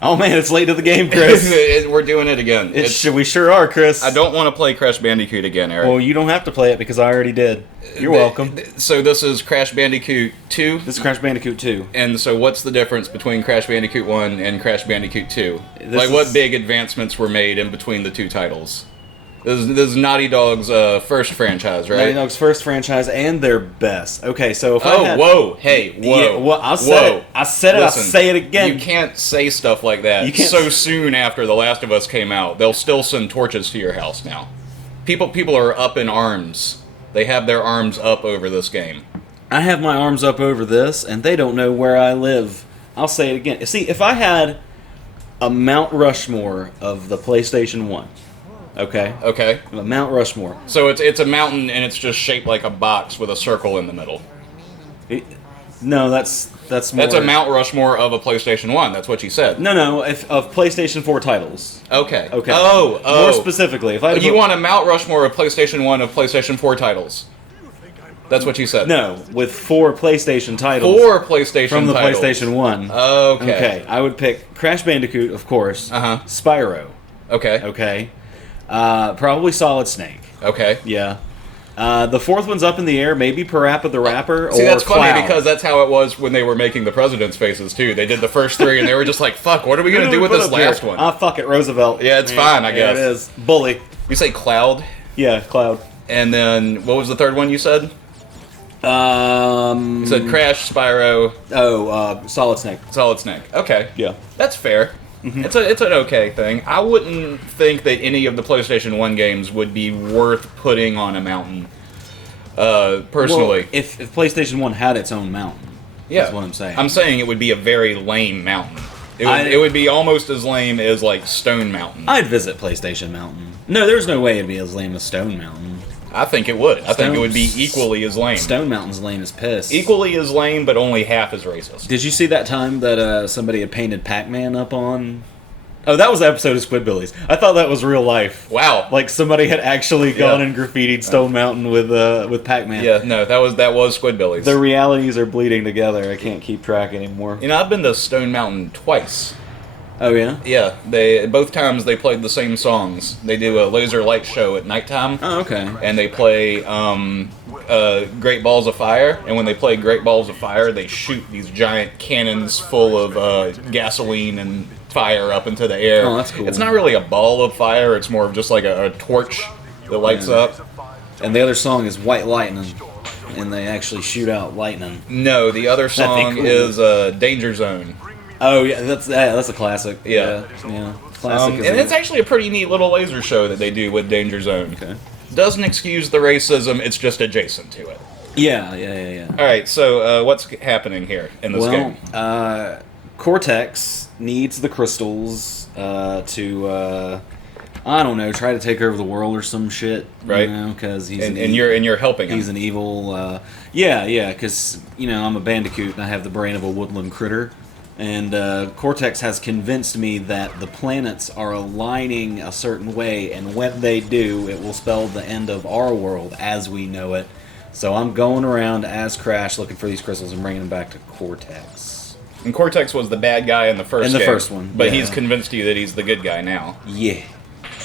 Oh man, it's late to the game, Chris. We're doing it again. We sure are, Chris. I don't want to play Crash Bandicoot again, Eric. Well, you don't have to play it because I already did. You're welcome. So this is Crash Bandicoot 2? This is Crash Bandicoot 2. And so what's the difference between Crash Bandicoot 1 and Crash Bandicoot 2? What big advancements were made in between the two titles? This is Naughty Dog's first franchise, right? Naughty Dog's first franchise and their best. Okay, so if whoa. Yeah, well, I said it, Listen, I'll say it again. You can't say stuff like that so soon after The Last of Us came out. They'll still send torches to your house now. People are up in arms. They have their arms up over this game. I have my arms up over this, and they don't know where I live. I'll say it again. See, if I had a Mount Rushmore of the PlayStation 1, okay, a Mount Rushmore. So it's a mountain, and it's just shaped like a box with a circle in the middle. No, that's more... That's a Mount Rushmore of a PlayStation 1. That's what you said. No, of PlayStation 4 titles. Okay. Oh. More specifically, if I you want a Mount Rushmore of PlayStation 1 of PlayStation 4 titles. That's what you said. No, with 4 PlayStation titles. 4 PlayStation from the titles. PlayStation 1. Okay. I would pick Crash Bandicoot, of course. Spyro. Okay. Probably Solid Snake. Okay. Yeah. The fourth one's up in the air, maybe Parappa the Rapper, See, or that's Cloud. funny because that's how it was when they were making the President's faces, too. They did the first 3, and they were just like, fuck, what are we going to do with this last one? Ah, fuck it, Roosevelt. Yeah, it's fine, I guess. It is. Bully. You say Cloud? Yeah, Cloud. And then, what was the third one you said? You said Crash, Spyro... Solid Snake. Solid Snake. Okay. Yeah. That's fair. Mm-hmm. It's an okay thing. I wouldn't think that any of the PlayStation 1 games would be worth putting on a mountain, personally. Well, if PlayStation 1 had its own mountain, that's what I'm saying. I'm saying it would be a very lame mountain. It would be almost as lame as, like, Stone Mountain. I'd visit PlayStation Mountain. No, there's no way it'd be as lame as Stone Mountain. I think it would. I think it would be equally as lame. Stone Mountain's lame as piss. Equally as lame, but only half as racist. Did you see that time that somebody had painted Pac-Man up on... Oh, that was the episode of Squidbillies. I thought that was real life. Wow. Like somebody had actually gone and graffitied Stone Mountain with Pac-Man. Yeah, no, that was Squidbillies. The realities are bleeding together. I can't keep track anymore. You know, I've been to Stone Mountain twice. Oh, yeah? Yeah, both times they played the same songs. They do a laser light show at nighttime. Oh, okay. And they play Great Balls of Fire, and when they play Great Balls of Fire, they shoot these giant cannons full of gasoline and fire up into the air. Oh, that's cool. It's not really a ball of fire, it's more of just like a torch that lights up. And the other song is White Lightning, and they actually shoot out lightning. No, the other song is Danger Zone. Oh yeah, that's a classic. Yeah. Classic. And it's actually a pretty neat little laser show that they do with Danger Zone. Okay. Doesn't excuse the racism; it's just adjacent to it. Yeah. All right, so what's happening here in this game? Cortex needs the crystals to I don't know, try to take over the world or some shit, right? Because he's and you're helping him. He's an evil. Because I'm a bandicoot and I have the brain of a woodland critter. And Cortex has convinced me that the planets are aligning a certain way, and when they do, it will spell the end of our world as we know it. So I'm going around as Crash looking for these crystals and bringing them back to Cortex. And Cortex was the bad guy in the first game. First one. But he's convinced you that he's the good guy now. Yeah.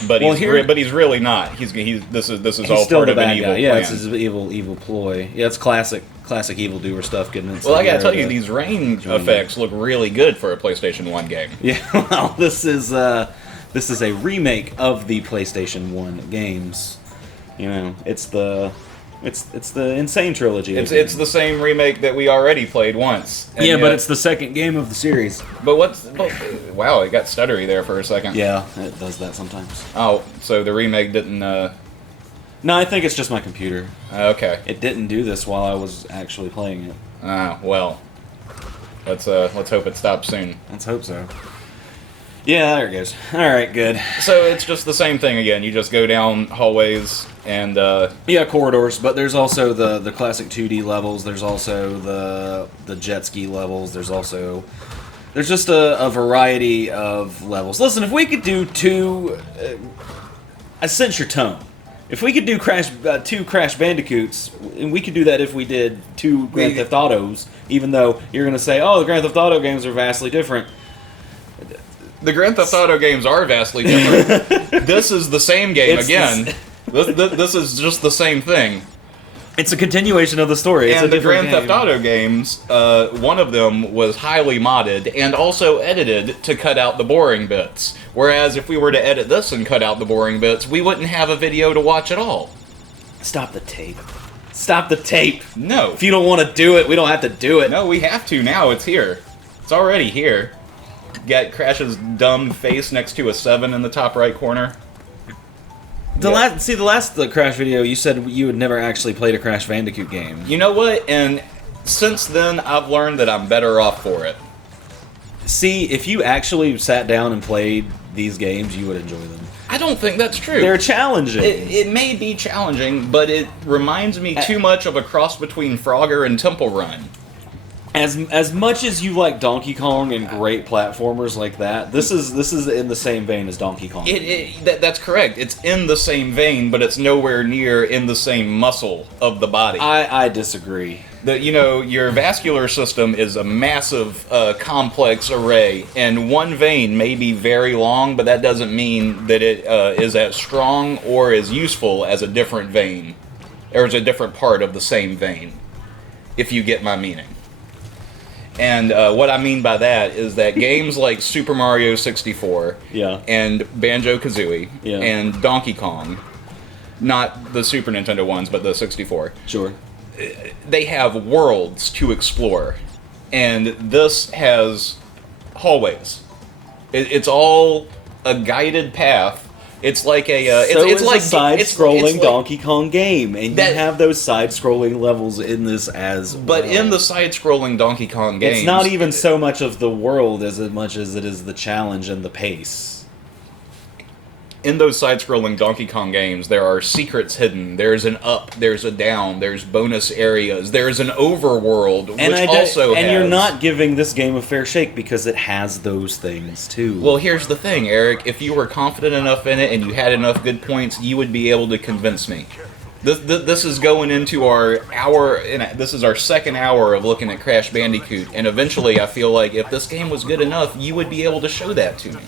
But he's really not. This is all still part the of an bad evil guy. Yeah, plan. it's his evil ploy. Yeah, it's classic evildoer stuff getting into. Well, I gotta tell you, these rain effects look really good for a PlayStation 1 game. Yeah, well, this is a remake of the PlayStation 1 games. It's the Insane Trilogy. It's the same remake that we already played once. But it's the second game of the series. But wow, it got stuttery there for a second. Yeah, it does that sometimes. Oh, so the remake didn't... No, I think it's just my computer. Okay. It didn't do this while I was actually playing it. Well. Let's hope it stops soon. Let's hope so. Yeah, there it goes. Alright, good. So it's just the same thing again. You just go down hallways and... corridors, but there's also the classic 2D levels. There's also the jet ski levels. There's just a variety of levels. Listen, if we could do two... I sense your tone. If we could do two Crash Bandicoots, and we could do that if we did two Grand Theft Autos, even though you're going to say, oh, the Grand Theft Auto games are vastly different. The Grand Theft Auto games are vastly different. This is the same game again. This is just the same thing. It's a continuation of the story. It's and a the Grand game. Theft Auto games, one of them was highly modded and also edited to cut out the boring bits. Whereas if we were to edit this and cut out the boring bits, we wouldn't have a video to watch at all. Stop the tape. Stop the tape. No. If you don't want to do it, we don't have to do it. No, we have to now. It's here. It's already here. Got Crash's dumb face next to a 7 in the top right corner. The last Crash video, you said you had never actually played a Crash Bandicoot game. You know what? And since then, I've learned that I'm better off for it. See, if you actually sat down and played these games, you would enjoy them. I don't think that's true. They're challenging. It may be challenging, but it reminds me too much of a cross between Frogger and Temple Run. As much as you like Donkey Kong and great platformers like that, this is in the same vein as Donkey Kong. That's correct. It's in the same vein, but it's nowhere near in the same muscle of the body. I disagree. Your vascular system is a massive, complex array, and one vein may be very long, but that doesn't mean that it is as strong or as useful as a different vein, or as a different part of the same vein, if you get my meaning. And what I mean by that is that games like Super Mario 64 and Banjo-Kazooie and Donkey Kong, not the Super Nintendo ones, but the 64, sure, they have worlds to explore. And this has hallways. It's all a guided path. It's like it's like a side-scrolling Donkey Kong game, and you have those side-scrolling levels in this as well. But in the side-scrolling Donkey Kong games, it's not even so much of the world as much as it is the challenge and the pace. In those side-scrolling Donkey Kong games, there are secrets hidden. There's an up, there's a down, there's bonus areas, there's an overworld, and you're not giving this game a fair shake because it has those things too. Well, here's the thing, Eric. If you were confident enough in it and you had enough good points, you would be able to convince me. This is going into our hour, and this is our second hour of looking at Crash Bandicoot, and eventually I feel like if this game was good enough, you would be able to show that to me.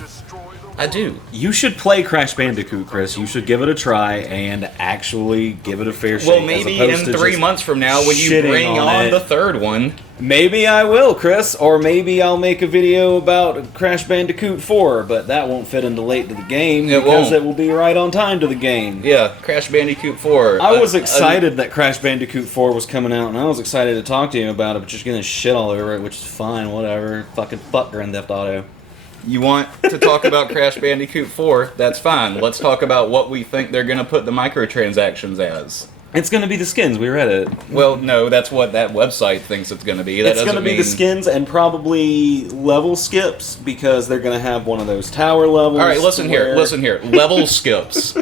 I do. You should play Crash Bandicoot, Chris. You should give it a try and actually give it a fair shake. Well, maybe in 3 months from now when you bring on the third one. Maybe I will, Chris. Or maybe I'll make a video about Crash Bandicoot 4, but that won't fit into late to the game because it will be right on time to the game. Yeah, Crash Bandicoot 4. I was excited that Crash Bandicoot 4 was coming out, and I was excited to talk to you about it, but you're gonna shit all over it, which is fine, whatever. Fuck Grand Theft Auto. You want to talk about Crash Bandicoot 4? That's fine. Let's talk about what we think they're going to put the microtransactions as. It's going to be the skins. We read it. Well, no, that's what that website thinks it's going to be. It's going to be the skins and probably level skips because they're going to have one of those tower levels. All right, listen here. Level skips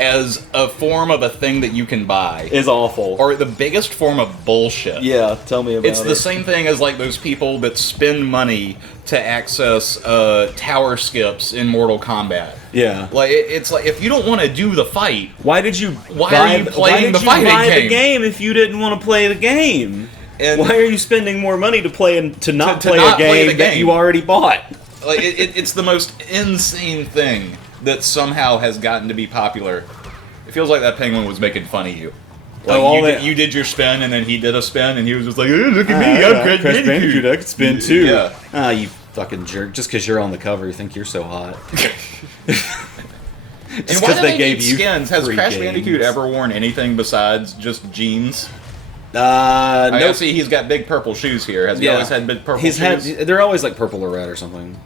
as a form of a thing that you can buy is awful. Or the biggest form of bullshit. Yeah, tell me about it. It's the same thing as like those people that spend money to access tower skips in Mortal Kombat. Yeah. Like it's like if you don't want to do the fight, why are you playing the game if you didn't want to play the game? And why are you spending more money to play and to not play a game that you already bought? Like it's the most insane thing that somehow has gotten to be popular. It feels like that penguin was making fun of you. Like you did your spin, and then he did a spin, and he was just like, "Look at me, I'm Crash Bandicoot. I could spin too." Yeah. Ah, you fucking jerk! Just because you're on the cover, you think you're so hot. Just because they gave you skins. Has Crash Bandicoot ever worn anything besides just jeans? No. See, he's got big purple shoes here. Has he always had big purple shoes? They're always like purple or red or something.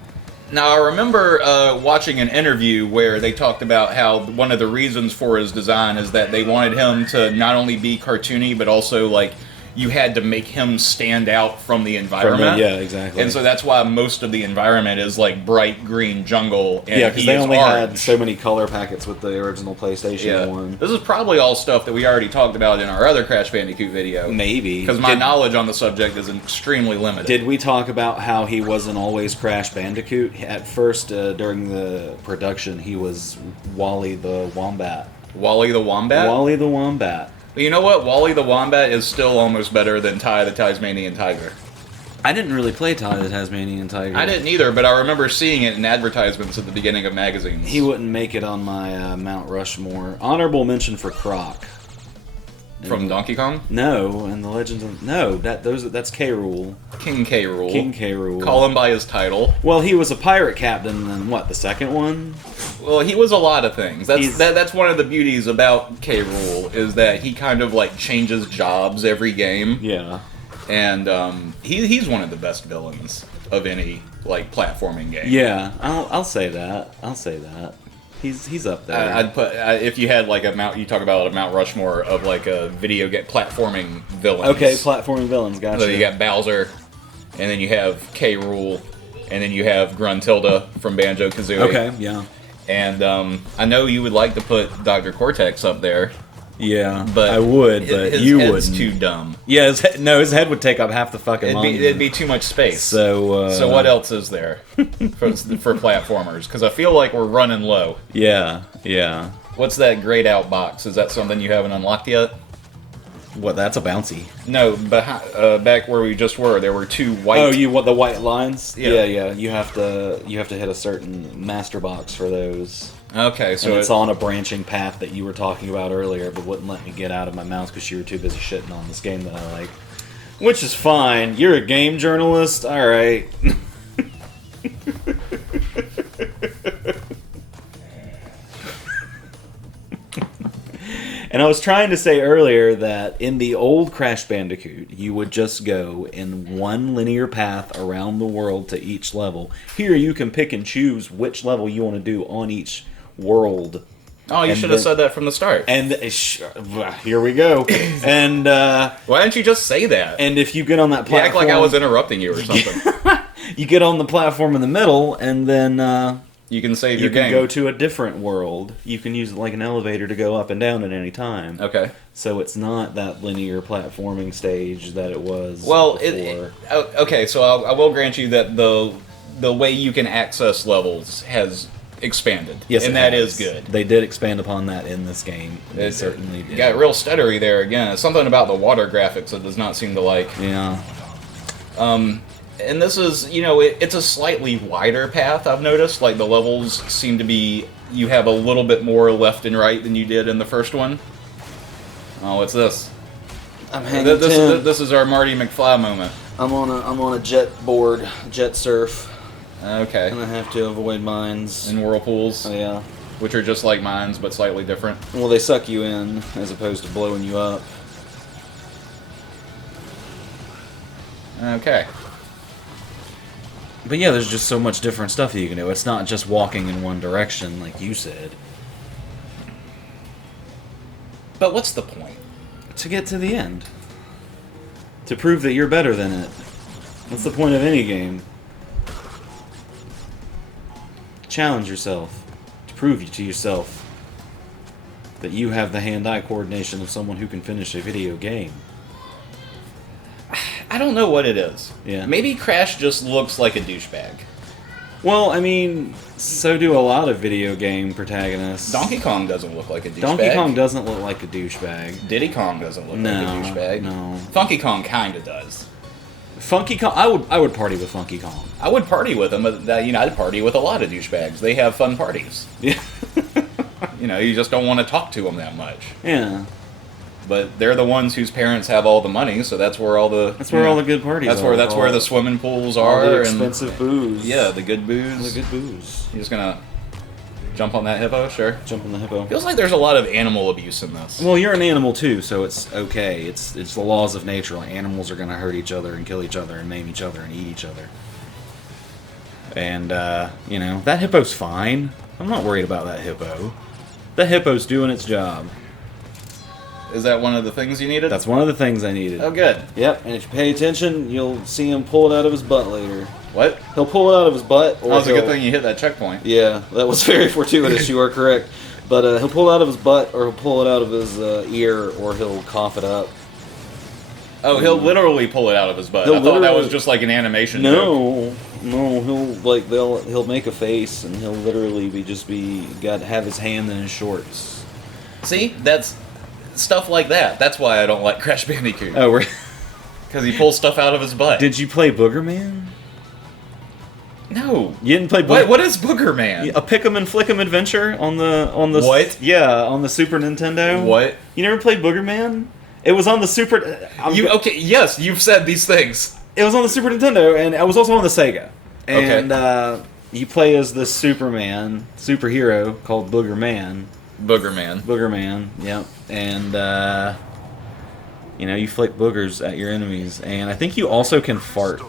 Now, I remember watching an interview where they talked about how one of the reasons for his design is that they wanted him to not only be cartoony, but also, like, you had to make him stand out from the environment. Yeah, exactly. And so that's why most of the environment is, like, bright green jungle, and because they only had so many color packets with the original PlayStation 1. This is probably all stuff that we already talked about in our other Crash Bandicoot video. Maybe. Because my knowledge on the subject is extremely limited. Did we talk about how he wasn't always Crash Bandicoot? At first, during the production, he was Wally the Wombat. Wally the Wombat? Wally the Wombat. But you know what? Wally the Wombat is still almost better than Ty the Tasmanian Tiger. I didn't really play the Tasmanian Tiger. I didn't either, but I remember seeing it in advertisements at the beginning of magazines. He wouldn't make it on my Mount Rushmore. Honorable mention for Croc. From Donkey Kong? No, and the Legends of... No, that's K. Rool. King K. Rool. King K. Rool. Call him by his title. Well, he was a pirate captain in, what, the second one? Well, he was a lot of things. That's one of the beauties about K. Rool, is that he kind of, like, changes jobs every game. Yeah. And he's one of the best villains of any, like, platforming game. Yeah, I'll say that. I'll say that. He's up there. I'd put if you had like you talk about a Mount Rushmore of like a video game platforming villains. Okay, platforming villains, gotcha. So you got Bowser, and then you have K. Rool, and then you have Gruntilda from Banjo-Kazooie. Okay, yeah. And I know you would like to put Dr. Cortex up there. Yeah, but I would, but you wouldn't. His head's too dumb. Yeah, his head would take up half the fucking monitor. It'd be too much space. So what else is there for platformers? Because I feel like we're running low. Yeah. What's that grayed out box? Is that something you haven't unlocked yet? What? That's a bouncy. No, back where we just were, there were two white. Oh, you want the white lines? Yeah. Yeah. You have to hit a certain master box for those. Okay, so and it's on a branching path that you were talking about earlier, but wouldn't let me get out of my mouse because you were too busy shitting on this game that I like. Which is fine. You're a game journalist? Alright. And I was trying to say earlier that in the old Crash Bandicoot, you would just go in one linear path around the world to each level. Here you can pick and choose which level you want to do on each world. Oh, you should have said that from the start. And here we go. And why didn't you just say that? And if you get on that platform, you act like I was interrupting you or something. You get on the platform in the middle, and then you can save your game. You can go to a different world. You can use it like an elevator to go up and down at any time. Okay. So it's not that linear platforming stage that it was. Well, before. Okay. So I will grant you that the way you can access levels has expanded. Yes, and that is good. They did expand upon that in this game. They certainly did. Got real stuttery there again. It's something about the water graphics that does not seem to like. Yeah. And this is, it's a slightly wider path, I've noticed. Like, the levels seem to be, you have a little bit more left and right than you did in the first one. Oh, what's this? I'm hanging this is our Marty McFly moment. I'm on a jet board, jet surf. Okay. And I have to avoid mines. And whirlpools. Oh, yeah. Which are just like mines, but slightly different. Well, they suck you in, as opposed to blowing you up. Okay. But yeah, there's just so much different stuff that you can do. It's not just walking in one direction, like you said. But what's the point? To get to the end. To prove that you're better than it. That's the point of any game. Challenge yourself. To prove to yourself that you have the hand-eye coordination of someone who can finish a video game. I don't know what it is. Yeah. Maybe Crash just looks like a douchebag. Well, I mean, so do a lot of video game protagonists. Donkey Kong doesn't look like a douchebag. Donkey Kong doesn't look like a douchebag. Diddy Kong doesn't look like a douchebag. No. Funky Kong kinda does. Funky Kong, I would party with Funky Kong. I would party with him, but I'd party with a lot of douchebags. They have fun parties. Yeah. You just don't want to talk to them that much. Yeah. But they're the ones whose parents have all the money, so that's where all the all the good parties are. That's where the swimming pools are. All the expensive booze. Yeah, the good booze. The good booze. You're just gonna jump on that hippo? Sure. Jump on the hippo. Feels like there's a lot of animal abuse in this. Well, you're an animal too, so it's okay. It's the laws of nature. Like, animals are gonna hurt each other and kill each other and maim each other and eat each other. And that hippo's fine. I'm not worried about that hippo. The hippo's doing its job. Is that one of the things you needed? That's one of the things I needed. Oh, good. Yep, and if you pay attention, you'll see him pull it out of his butt later. What? He'll pull it out of his butt. Or it's a good thing you hit that checkpoint. Yeah, that was very fortuitous, you are correct. But he'll pull it out of his butt, or he'll pull it out of his ear, or he'll cough it up. Oh, he'll literally pull it out of his butt. I thought that was just like an animation joke. No, he'll make a face, and he'll literally have his hand in his shorts. See, that's stuff like that. That's why I don't like Crash Bandicoot. Oh, Because he pulls stuff out of his butt. Did you play Booger Man? No. You didn't play Booger. What is Booger Man? A pick 'em and flick 'em adventure on the What? Yeah, on the Super Nintendo. What? You never played Booger Man? It was on the Super. Okay? Yes, you've said these things. It was on the Super Nintendo, and it was also on the Sega. Okay. And you play as this superhero called Booger Man. Booger Man. Booger Man. Yep. And you flick boogers at your enemies, and I think you also can fart.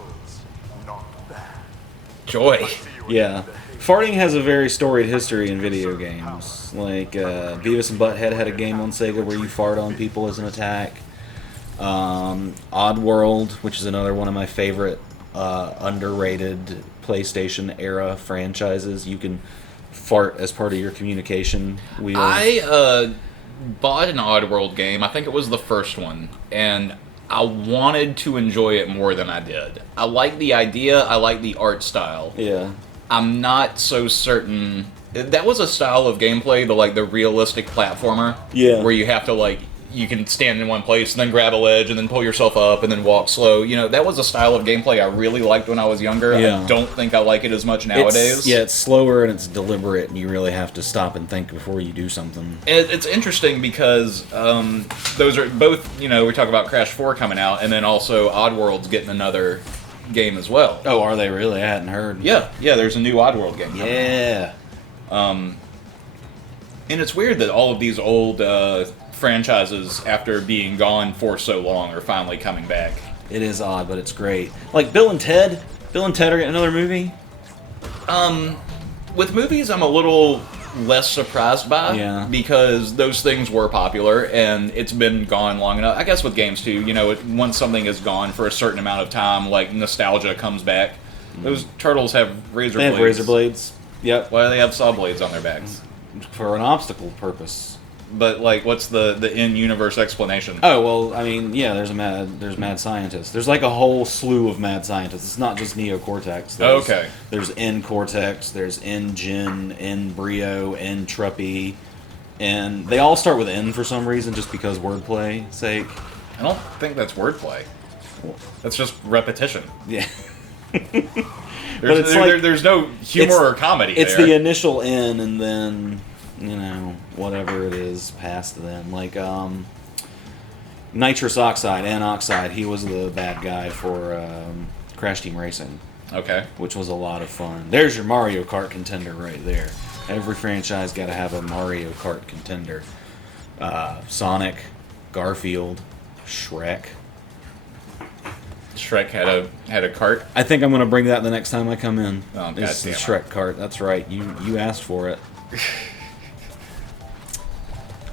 Joy. Yeah. Farting has a very storied history in video games. Like, Beavis and Butthead had a game on Sega where you fart on people as an attack. Oddworld, which is another one of my favorite underrated PlayStation era franchises. You can fart as part of your communication wheel. I bought an Oddworld game. I think it was the first one. And I wanted to enjoy it more than I did. I like the idea. I like the art style. Yeah. I'm not so certain. That was a style of gameplay, the realistic platformer. Yeah. Where you have to you can stand in one place and then grab a ledge and then pull yourself up and then walk slow. That was a style of gameplay I really liked when I was younger. Yeah. I don't think I like it as much nowadays. It's slower and it's deliberate, and you really have to stop and think before you do something. It's interesting because those are both, we talk about Crash 4 coming out, and then also Oddworld's getting another game as well. Oh, are they really? I hadn't heard. Yeah, there's a new Oddworld game coming Yeah. out. And it's weird that all of these old franchises, after being gone for so long, are finally coming back. It is odd, but it's great. Like Bill and Ted. Bill and Ted are getting another movie. With movies, I'm a little less surprised by. Yeah. Because those things were popular, and it's been gone long enough. I guess with games, too. Once something is gone for a certain amount of time, nostalgia comes back. Those turtles have razor They blades. have razor blades. Yep. Why do they have saw blades on their backs? For an obstacle purpose. But, what's the in-universe explanation? Oh, well, I mean, yeah, there's mad scientists. There's a whole slew of mad scientists. It's not just Neocortex. Okay. There's N-Cortex, there's N-Gin, N-Brio, N-Truppy, and they all start with N for some reason, just because wordplay sake. I don't think that's wordplay. That's just repetition. Yeah. There's no humor or comedy It's there. the initial N and then, whatever it is past then. Nitrous Oxide, N-Oxide, he was the bad guy for Crash Team Racing. Okay. Which was a lot of fun. There's your Mario Kart contender right there. Every franchise got to have a Mario Kart contender. Sonic, Garfield, Shrek. Shrek had a cart. I think I'm going to bring that the next time I come in. Oh, it's the goddamn Shrek cart. That's right. You asked for it.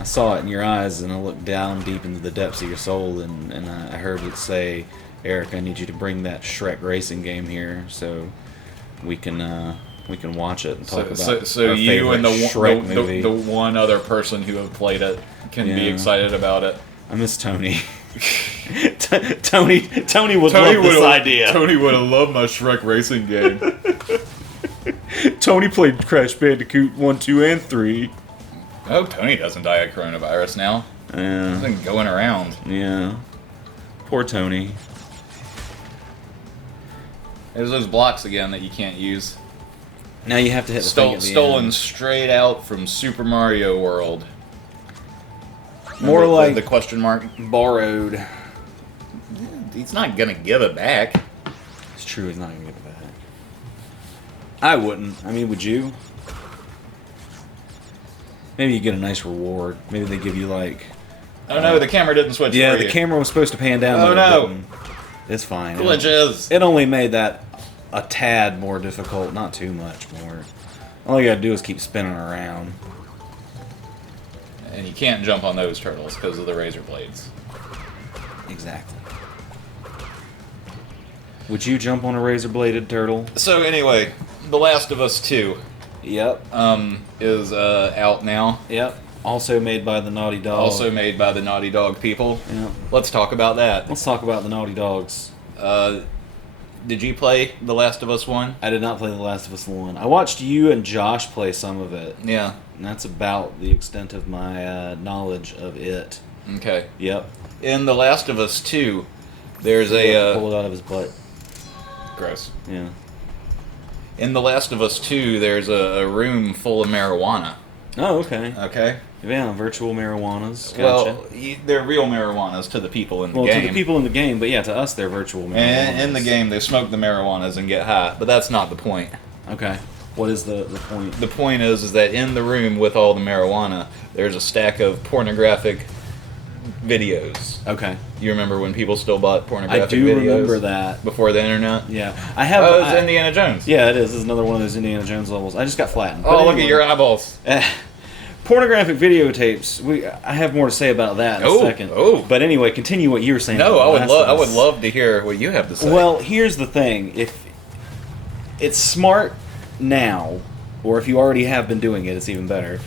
I saw it in your eyes, and I looked down deep into the depths of your soul, and I heard it say, "Eric, I need you to bring that Shrek racing game here, so we can watch it and talk about." So our you and Shrek movie. the one other person who have played it can be excited about it. I miss Tony. Tony would love this idea. Tony would have loved my Shrek racing game. Tony played Crash Bandicoot 1, 2, and 3. Oh, Tony doesn't die of coronavirus now. Yeah. It's been going around. Yeah. Poor Tony. There's those blocks again that you can't use. Now you have to hit the thing at the Stolen end. straight out from Super Mario World. More Remember like the question mark. borrowed. He's not gonna give it back. It's true, he's not going to give it back. I wouldn't. I mean, would you? Maybe you get a nice reward. Maybe they give you Oh no, the camera didn't switch. Yeah, for the you. camera was supposed to pan down. Oh, but it no. didn't. It's fine. Glitches. It only made that a tad more difficult, not too much more. All you gotta do is keep spinning around. And you can't jump on those turtles because of the razor blades. Exactly. Would you jump on a razor-bladed turtle? So anyway, The Last of Us 2 Yep. is out now. Yep. Also made by the Naughty Dog. Also made by the Naughty Dog people. Yep. Let's talk about that. Let's talk about the Naughty Dogs. Did you play The Last of Us 1? I did not play The Last of Us 1. I watched you and Josh play some of it. Yeah. And that's about the extent of my knowledge of it. Okay. Yep. In The Last of Us 2, There's a pull it out of his butt. gross. Yeah. In The Last of Us 2, there's a room full of marijuana. Oh, okay. Okay. Yeah, virtual marijuanas. Gotcha. Well, they're real marijuanas to the people in the game. To the people in the game, but yeah, to us they're virtual marijuanas. And in the game, they smoke the marijuanas and get high, but that's not the point. Okay. What is the point? The point is that in the room with all the marijuana, there's a stack of pornographic videos. Okay. You remember when people still bought pornographic videos? I do remember that. Before the internet? Yeah. I have... Oh, it's Indiana Jones. Yeah, it is. This is another one of those Indiana Jones levels. I just got flattened. Oh, look at your eyeballs. Pornographic videotapes. I have more to say about that in a second. Oh. But anyway, continue what you were saying. No, I would love to hear what you have to say. Well, here's the thing. If it's smart now, or if you already have been doing it, it's even better.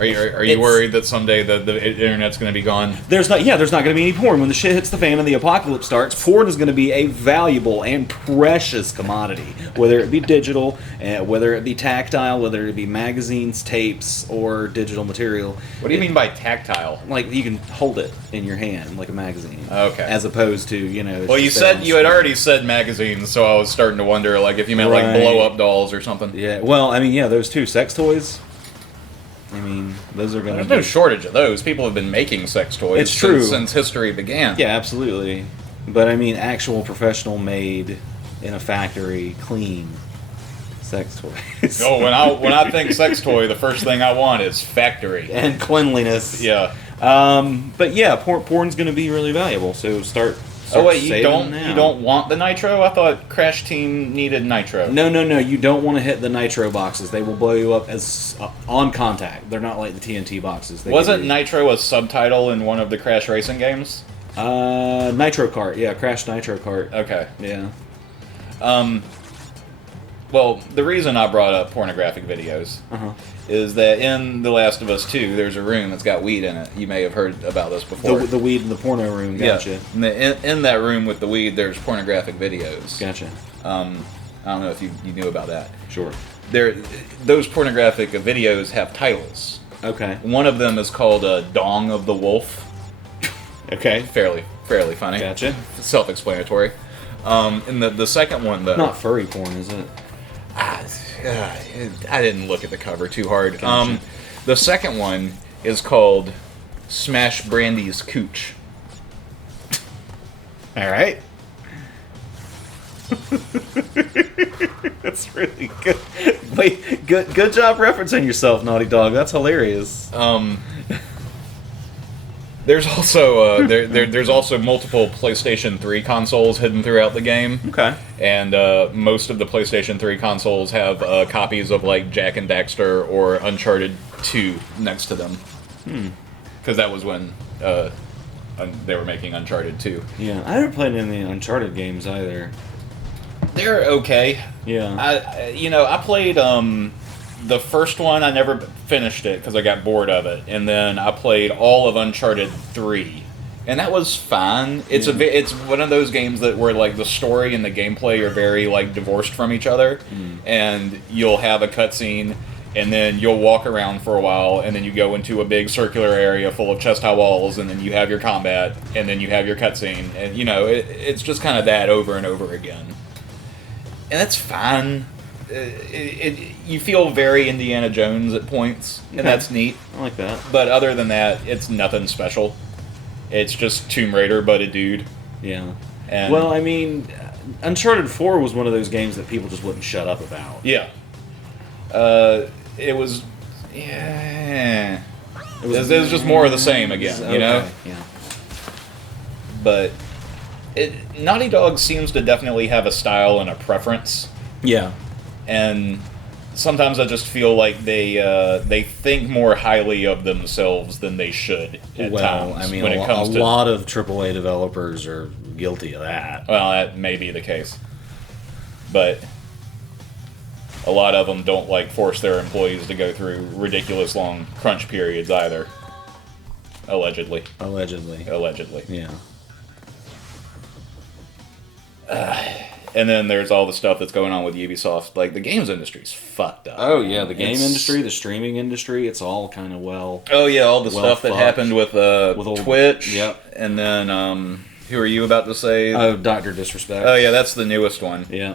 Are you worried that someday the internet's going to be gone? There's not going to be any porn. When the shit hits the fan and the apocalypse starts, porn is going to be a valuable and precious commodity. Whether it be digital, whether it be tactile, whether it be magazines, tapes, or digital material. What do you mean by tactile? Like you can hold it in your hand like a magazine. Okay. As opposed to, you know... Well, you had already said magazines, so I was starting to wonder like if you meant like blow-up dolls or something. Yeah, well, I mean, yeah, those two. Sex toys. I mean, those are going to... There's no shortage of those. People have been making sex toys It's true. since history began. Yeah, absolutely. But I mean, actual professional made in a factory, clean sex toys. Oh, when I think sex toy, the first thing I want is factory. And cleanliness. Yeah. But yeah, porn's going to be really valuable, so start Oh wait, you saving now. don't want the nitro? I thought Crash Team needed nitro. No, you don't want to hit the nitro boxes. They will blow you up as on contact. They're not like the TNT boxes. Wasn't nitro a subtitle in one of the Crash racing games? Nitro Kart. Yeah, Crash Nitro Kart. Okay. Yeah. Well, the reason I brought up pornographic videos is that in The Last of Us 2, there's a room that's got weed in it. You may have heard about this before. The weed in the porno room, gotcha. Yeah. In that room with the weed, there's pornographic videos. Gotcha. I don't know if you knew about that. Sure. Those pornographic videos have titles. Okay. One of them is called Dong of the Wolf. Okay. Fairly funny. Gotcha. Self-explanatory. And the second one, though... Not furry porn, is it? I didn't look at the cover too hard. Gotcha. The second one is called Smash Brandy's Cooch. All right. That's really good. Wait, good job referencing yourself, Naughty Dog. That's hilarious. There's also there's also multiple PlayStation 3 consoles hidden throughout the game. Okay. And most of the PlayStation 3 consoles have copies of like Jak and Daxter or Uncharted 2 next to them. Because that was when they were making Uncharted 2. Yeah, I haven't played any of the Uncharted games either. They're okay. Yeah. I played the first one. I never finished it because I got bored of it, and then I played all of Uncharted 3, and that was fine. It's it's one of those games where like the story and the gameplay are very like divorced from each other, and you'll have a cutscene, and then you'll walk around for a while, and then you go into a big circular area full of chest-high walls, and then you have your combat, and then you have your cutscene, and it's just kind of that over and over again, and that's fine. You feel very Indiana Jones at points, and that's neat. I like that. But other than that, it's nothing special. It's just Tomb Raider, but a dude. Yeah. And well, I mean, Uncharted 4 was one of those games that people just wouldn't shut up about. Yeah. It was... Yeah... It was just more of the same again, you know? Yeah. But... Naughty Dog seems to definitely have a style and a preference. Yeah. And sometimes I just feel like they think more highly of themselves than they should at times. I mean, when it comes to, lot of AAA developers are guilty of that. Well, that may be the case. But a lot of them don't force their employees to go through ridiculous long crunch periods either. Allegedly. Yeah. And then there's all the stuff that's going on with Ubisoft. Like, the games industry's fucked up. Oh, yeah, the game industry, the streaming industry, it's all kind of Oh, yeah, all the stuff that happened with old Twitch. Yep. And then, Who are you about to say? Oh, Dr. Disrespect. Oh yeah, that's the newest one. Yeah.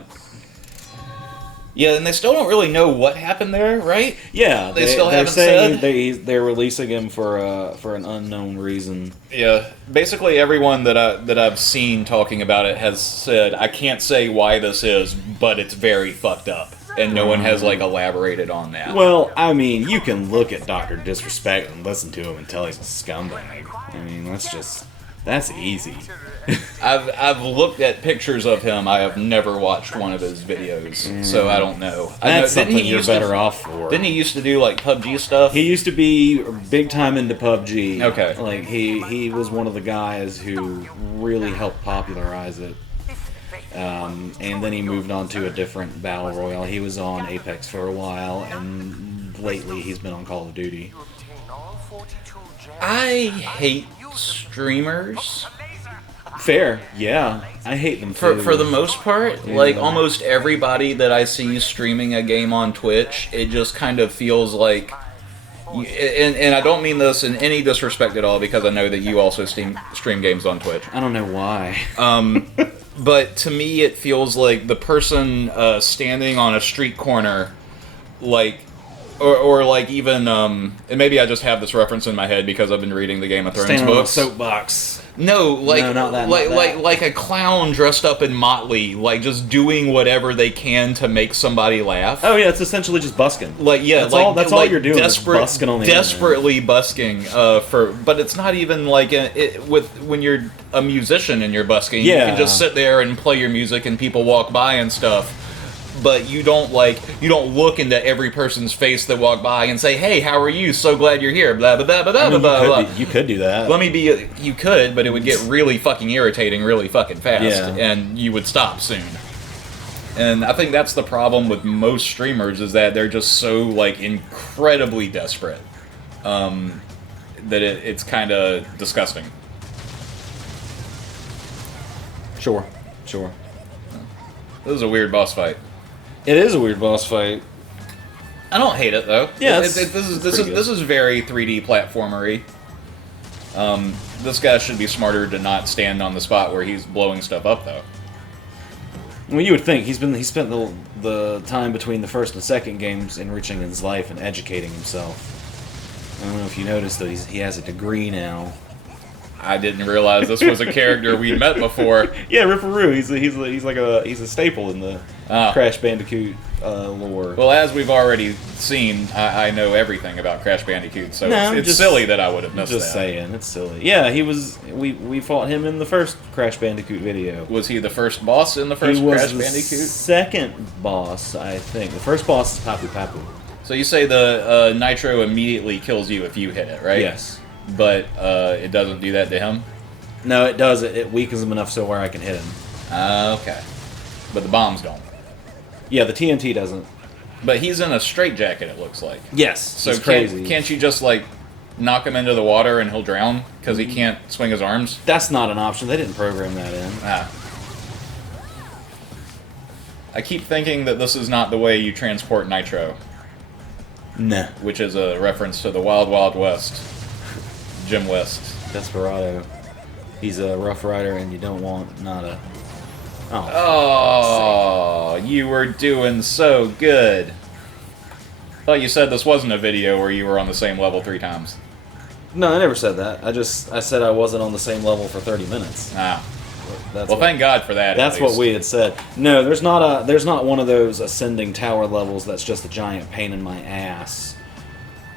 Yeah, and they still don't really know what happened there, right? Yeah, They still they're haven't saying said? they're releasing him for an unknown reason. Yeah, basically everyone that I've seen talking about it has said I can't say why this is, but it's very fucked up, and no one has like elaborated on that. Well, I mean, you can look at Dr. Disrespect and listen to him and tell he's a scumbag. I mean, that's easy. I've looked at pictures of him. I have never watched one of his videos, so I don't know. That's Didn't something he you're used better to, off for. Didn't he used to do like PUBG stuff? He used to be big time into PUBG. Okay. Like he was one of the guys who really helped popularize it. And then he moved on to a different battle royale. He was on Apex for a while, and lately he's been on Call of Duty. I hate streamers. Fair, yeah. I hate them too. For the most part, Yeah. like almost everybody that I see streaming a game on Twitch, it just kind of feels like, and I don't mean this in any disrespect at all, because I know that you also stream games on Twitch. I don't know why. But to me, it feels like the person standing on a street corner, like, or like even, and maybe I just have this reference in my head because I've been reading the Game of Thrones Standing on a books. soapbox. No, like, No, not that, not that. like a clown dressed up in motley, like just doing whatever they can to make somebody laugh. Oh yeah, it's essentially just busking. Like yeah, That's like, all- that's all you're doing is busking on the desperately busking but it's not even like when you're a musician and you're busking. You Yeah. can just sit there and play your music and people walk by and stuff. But you don't look into every person's face that walk by and say, "Hey, how are you? So glad you're here." Blah blah blah blah I mean, blah blah. you could do that. You could, but it would get really fucking irritating really fucking fast, Yeah. and you would stop soon. And I think that's the problem with most streamers, is that they're just so like incredibly desperate that it's kind of disgusting. Sure. This is a weird boss fight. It is a weird boss fight. I don't hate it though. Yeah, this is very 3D platformery. This guy should be smarter to not stand on the spot where he's blowing stuff up though. Well, you would think he spent the time between the first and second games enriching his life and educating himself. I don't know if you noticed that he has a degree now. I didn't realize this was a character we'd met before. Yeah, Ripperoo. He's a staple in the Crash Bandicoot lore. Well, as we've already seen, I know everything about Crash Bandicoot, so No, it's just- silly that I would have missed Just that. saying, it's silly. Yeah, he was. We fought him in the first Crash Bandicoot video. Was he the first boss in the first He was Crash the Bandicoot? second boss, I think. The first boss is Papu Papu. So you say the Nitro immediately kills you if you hit it, right? Yes. But it doesn't do that to him? No, it does. It weakens him enough so where I can hit him. Okay. But the bombs don't. Yeah, the TNT doesn't. But he's in a straitjacket, it looks like. Yes. So it's crazy. Can't you just, like, knock him into the water and he'll drown? Because he can't swing his arms? That's not an option. They didn't program that in. I keep thinking that this is not the way you transport Nitro, Nah. which is a reference to the Wild Wild West. Jim West. Desperado. He's a Rough Rider, and you don't want not a. Oh, you were doing so good. Thought you said this wasn't a video where you were on the same level 3 times. No, I never said that. I said I wasn't on the same level for 30 minutes. That's Well, thank God for that. That's at what least. we had said. No, there's not one of those ascending tower levels that's just a giant pain in my ass.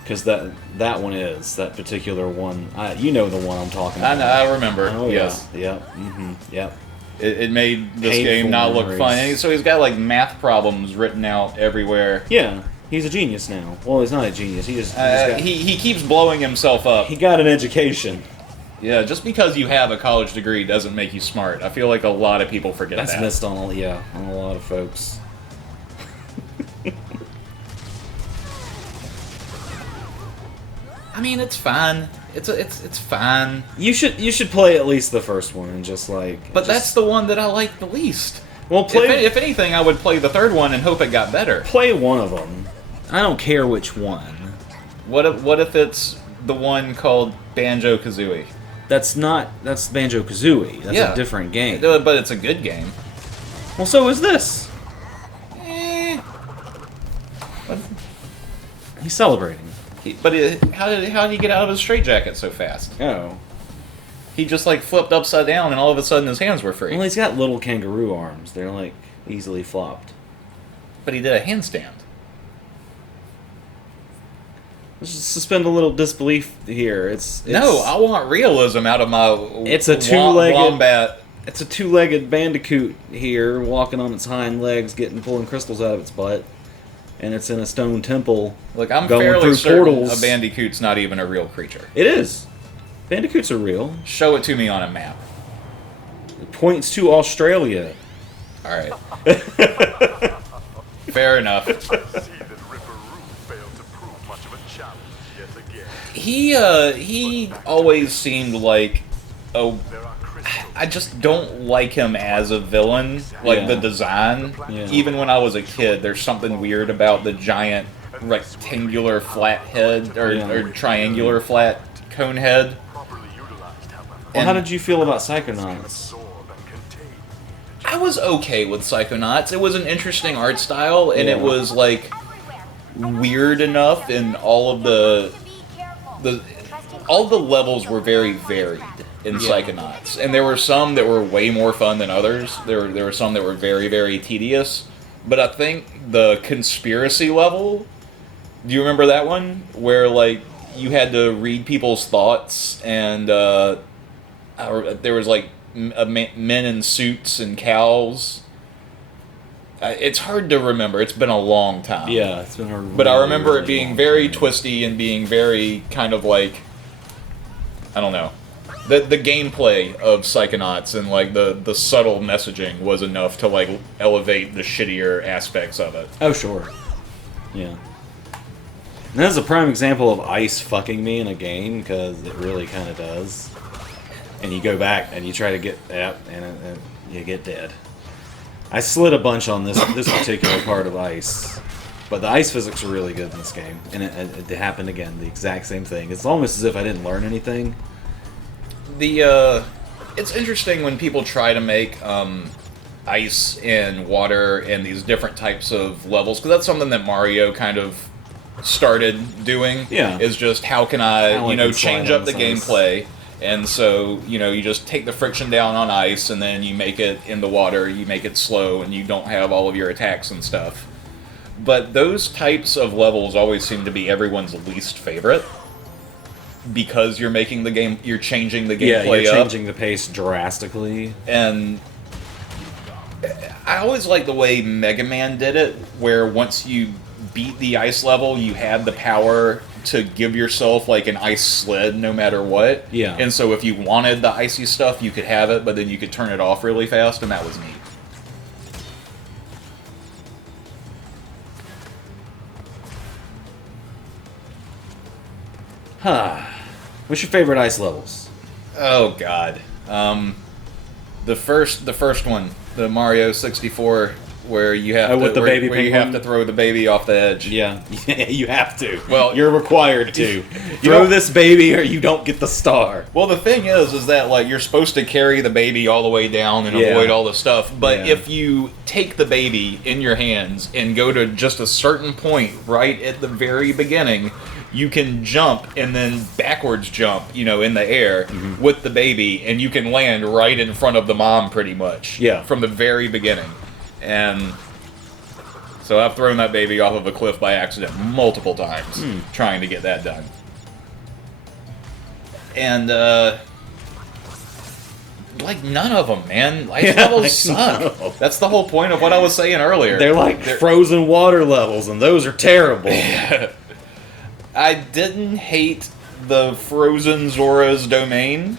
Because that one is that particular one. You know the one I'm talking about. I remember. Oh yes. yeah. Yep. Mm-hmm. Yep. It made this Painful game not look memories. fun. And so he's got like math problems written out everywhere. Yeah. He's a genius now. Well, he's not a genius. He keeps blowing himself up. He got an education. Yeah, just because you have a college degree doesn't make you smart. I feel like a lot of people forget That's that. missed on a lot of folks. I mean, it's fine. It's fine. You should play at least the first one and just like. But that's the one that I like the least. Well, If anything, I would play the third one and hope it got better. play one of them. I don't care which one. What if it's the one called Banjo-Kazooie? That's Banjo-Kazooie. That's Yeah. a different game. But it's a good game. Well, so is this. Eh. He's celebrating. How did he get out of his straitjacket so fast? Oh. He just like flipped upside down, and all of a sudden his hands were free. Well, he's got little kangaroo arms. They're like easily flopped. But he did a handstand. Let's just suspend a little disbelief here. It's No, I want realism out of my. It's a two-legged wombat. It's a two-legged bandicoot here, walking on its hind legs, pulling crystals out of its butt, and it's in a stone temple. Look, I'm going fairly through certain portals. a bandicoot's not even a real creature. It is. Bandicoots are real. Show it to me on a map. It points to Australia. All right. Fair enough. He always seemed like I just don't like him as a villain. Like Yeah. the design. Yeah. Even when I was a kid, there's something weird about the giant rectangular flat head or triangular flat cone head. Well, how did you feel about Psychonauts? I was okay with Psychonauts. It was an interesting art style, and it Yeah. was like weird enough, and all of the levels were very varied in Psychonauts, and there were some that were way more fun than others. There were some that were very, very tedious, but I think the conspiracy level. Do you remember that one where like you had to read people's thoughts, and there was like men in suits and cows. It's hard to remember. It's been a long time. Yeah, it's been a But I remember really it being long very time. twisty and being very kind of like, I don't know. The gameplay of Psychonauts and like the subtle messaging was enough to like elevate the shittier aspects of it. Oh, sure. Yeah. And that's a prime example of ice fucking me in a game, because it really kind of does. And you go back and you try to get that, and you get dead. I slid a bunch on this particular part of ice, but the ice physics are really good in this game, and it happened again, the exact same thing. It's almost as if I didn't learn anything. It's interesting when people try to make ice and water and these different types of levels, because that's something that Mario kind of started doing. Yeah. Is just how can I like can change slide up on the this ice. gameplay. And so, you just take the friction down on ice, and then you make it in the water, you make it slow, and you don't have all of your attacks and stuff. But those types of levels always seem to be everyone's least favorite, because you're changing the gameplay you're up. changing the pace drastically. And I always liked the way Mega Man did it, where once you beat the ice level, you had the power to give yourself like an ice sled no matter what. Yeah. And so if you wanted the icy stuff, you could have it, but then you could turn it off really fast, and that was neat. What's your favorite ice levels? Oh God. The first one, the Mario 64, where you have with the baby where you penguin? have to throw the baby off the edge. Yeah, you have to. Well, you're required to. know- Throw this baby or you don't get the star. Well, the thing is that like you're supposed to carry the baby all the way down and Yeah. avoid all the stuff. But Yeah. if you take the baby in your hands and go to just a certain point right at the very beginning, you can jump and then backwards jump, in the air with the baby, and you can land right in front of the mom pretty much. Yeah. From the very beginning. And so I've thrown that baby off of a cliff by accident multiple times trying to get that done. And, like, none of them, man. Ice levels I suck. know. That's the whole point of what I was saying earlier. They're like frozen water levels, and those are terrible. I didn't hate the frozen Zora's domain.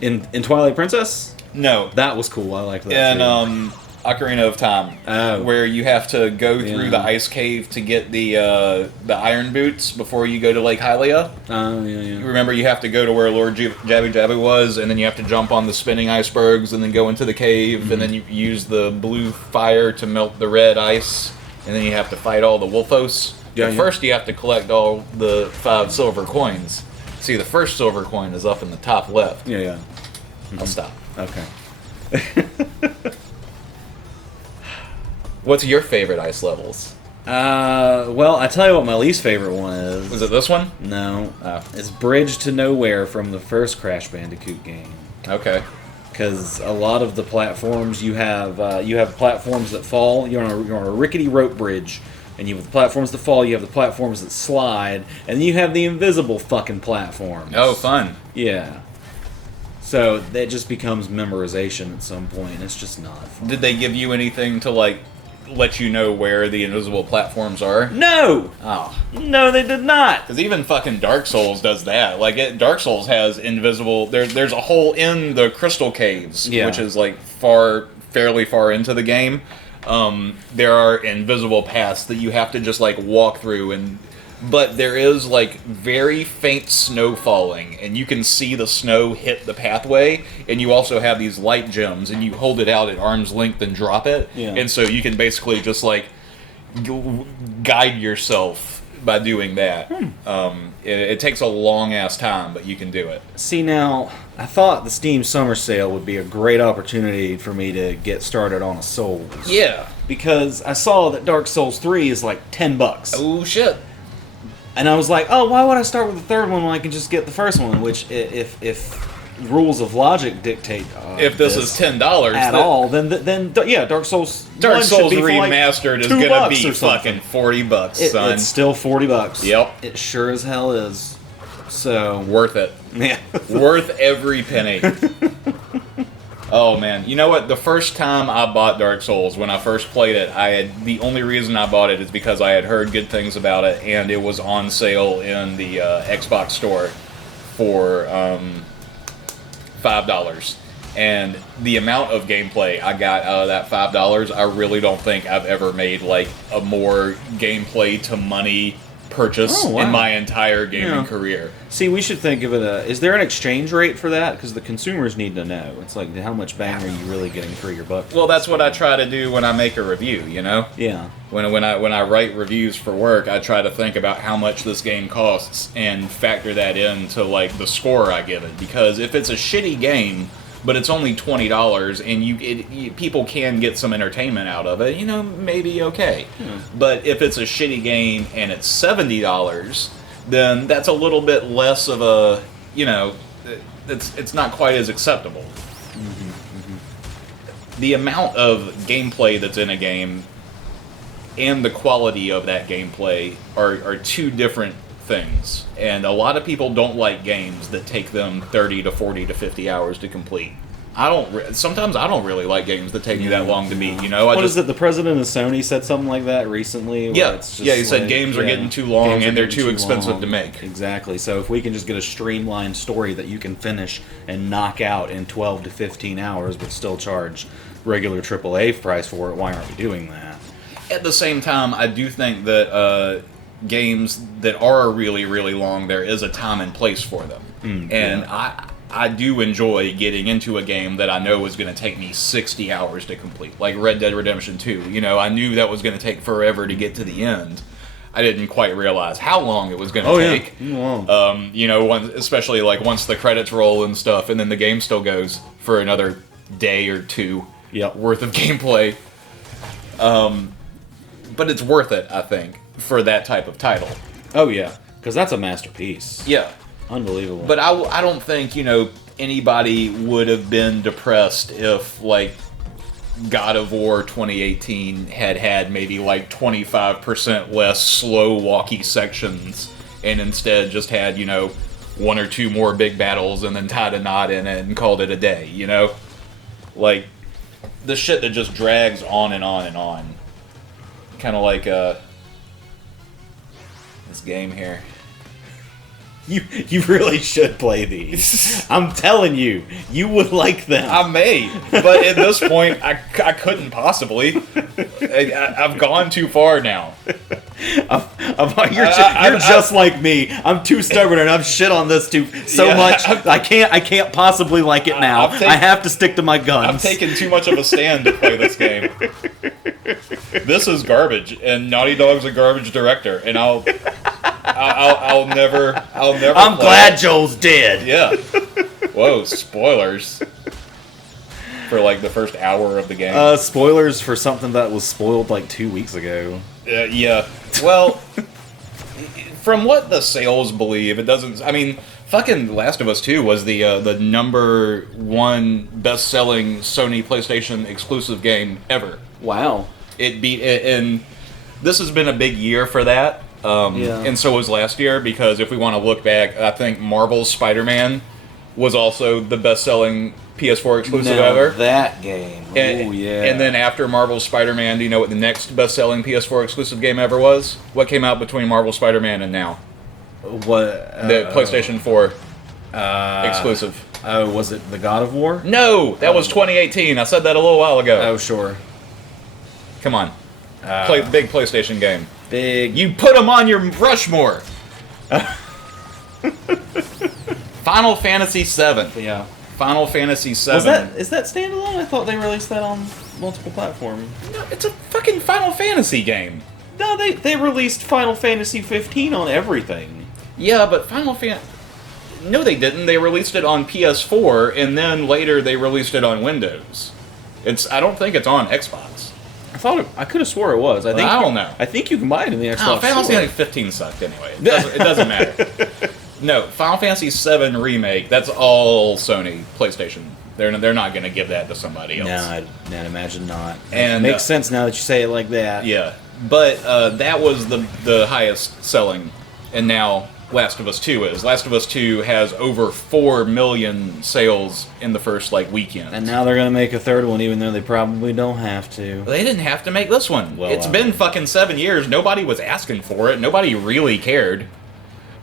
In Twilight Princess, No. that was cool. I liked that. In, too. Ocarina of Time, where you have to go through the ice cave to get the iron boots before you go to Lake Hylia. Oh yeah, You yeah. remember you have to go to where Lord Jabby Jabby was, and then you have to jump on the spinning icebergs, and then go into the cave, and then you use the blue fire to melt the red ice, and then you have to fight all the Wolfos. Yeah, But yeah. first you have to collect all the 5 silver coins. See, the first silver coin is up in the top left. Yeah, yeah. I'll stop. Okay. What's your favorite ice levels? Well, I tell you what my least favorite one is. Was it this one? No. It's Bridge to Nowhere from the first Crash Bandicoot game. Okay. Because a lot of the platforms you have platforms that fall. You're on a rickety rope bridge, and you have the platforms that fall. You have the platforms that slide, and then you have the invisible fucking platforms. Oh, fun. Yeah. So that just becomes memorization at some point. It's just not fun. Did they give you anything to, like, let you know where the invisible platforms are? No! Oh. No, they did not! Because even fucking Dark Souls does that. Like, Dark Souls has invisible... There's a hole in the crystal caves, Yeah. which is, like, fairly far into the game. There are invisible paths that you have to just, like, walk through, but there is, like, very faint snow falling, and you can see the snow hit the pathway, and you also have these light gems, and you hold it out at arm's length and drop it, Yeah. and so you can basically just, like, guide yourself by doing that. It takes a long-ass time, but you can do it. See, now, I thought the Steam Summer Sale would be a great opportunity for me to get started on a Souls. Yeah. Because I saw that Dark Souls 3 is like $10. Oh, shit. And I was like, oh, why would I start with the third one when I can just get the first one? Which, if rules of logic dictate If this is $10 at all, then yeah, Dark Souls Dark 1 should Souls be for like Remastered is $2 gonna be or fucking something. $40, son. It's still $40. Yep. It sure as hell is. So Worth it. yeah. Worth every penny. Oh man, you know what? The first time I bought Dark Souls, when I first played it, the only reason I bought it is because I had heard good things about it, and it was on sale in the Xbox store for $5. And the amount of gameplay I got out of that $5, I really don't think I've ever made like a more gameplay to money purchase in my entire gaming career. See, we should think of it. Is there an exchange rate for that? Because the consumers need to know. It's like, how much bang are you really getting for your buck? Well, that's what I try to do when I make a review. You know. Yeah. When I write reviews for work, I try to think about how much this game costs and factor that into like the score I give it. Because if it's a shitty game, but it's only $20, and people can get some entertainment out of it, you know, maybe okay. But if it's a shitty game and it's $70, then that's a little bit less of a, you know, it's not quite as acceptable. The amount of gameplay that's in a game and the quality of that gameplay are two different things, and a lot of people don't like games that take them 30 to 40 to 50 hours to complete. Sometimes I don't really like games that take me that long to beat, you know? Is it? The president of Sony said something like that recently? Yeah, it's just he said games are getting too long and they're too expensive to make. Exactly. So if we can just get a streamlined story that you can finish and knock out in 12 to 15 hours, but still charge regular AAA price for it, why aren't we doing that? At the same time, I do think that games that are really, really long, there is a time and place for them. And I do enjoy getting into a game that I know is going to take me 60 hours to complete, like Red Dead Redemption 2. You know, I knew that was going to take forever to get to the end. I didn't quite realize how long it was going to take. Yeah. You know, especially like once the credits roll and stuff, and then the game still goes for another day or two worth of gameplay. But it's worth it, I think, for that type of title. Oh, yeah. Because that's a masterpiece. Yeah. Unbelievable. But I don't think, you know, anybody would have been depressed if, like, God of War 2018 had maybe, like, 25% less slow, walky sections, and instead just had, you know, one or two more big battles and then tied a knot in it and called it a day, you know? Like, the shit that just drags on and on and on. Kind of like, this game here. You really should play these. I'm telling you, you would like them. I may, but at this point, I couldn't possibly. I've gone too far now. You're just like me. I'm too stubborn, and I've shit on this so much. I can't possibly like it now. I have to stick to my guns. I'm taking too much of a stand to play this game. This is garbage, and Naughty Dog's a garbage director, and I'll never. I'm play glad it. Joel's dead. Yeah. Whoa, spoilers. For like the first hour of the game. Spoilers for something that was spoiled like 2 weeks ago. Yeah. Well, from what the sales believe, it doesn't. I mean, fucking Last of Us 2 was the number one best-selling Sony PlayStation exclusive game ever. Wow. It beat it, and this has been a big year for that. And so was last year, because if we want to look back, I think Marvel's Spider-Man was also the best-selling PS4 exclusive ever. That game. And, oh, yeah. And then after Marvel's Spider-Man, do you know what the next best-selling PS4 exclusive game ever was? What came out between Marvel's Spider-Man and now? What? The PlayStation 4 exclusive. Oh, was it the God of War? No, that was 2018. I said that a little while ago. Oh, sure. Come on. Big PlayStation game. Big. You put them on your Rushmore. Final Fantasy VII. Yeah. Final Fantasy VII. Is that standalone? I thought they released that on multiple platforms. No, it's a fucking Final Fantasy game. No, they released Final Fantasy 15 on everything. Yeah, but Final Fantasy... No, they didn't. They released it on PS4, and then later they released it on Windows. I don't think it's on Xbox. I could have swore it was. I don't know. I think you can buy it in the Xbox. Final store. Fantasy 15 sucked anyway. It doesn't matter. No, Final Fantasy VII Remake, that's all Sony PlayStation. They're not going to give that to somebody else. No, I'd imagine not. And it makes sense now that you say it like that. Yeah, but that was the highest selling, and now Last of Us 2 is. Last of Us 2 has over 4 million sales in the first weekend. And now they're going to make a third one, even though they probably don't have to. They didn't have to make this one. Well, it's been fucking 7 years. Nobody was asking for it. Nobody really cared.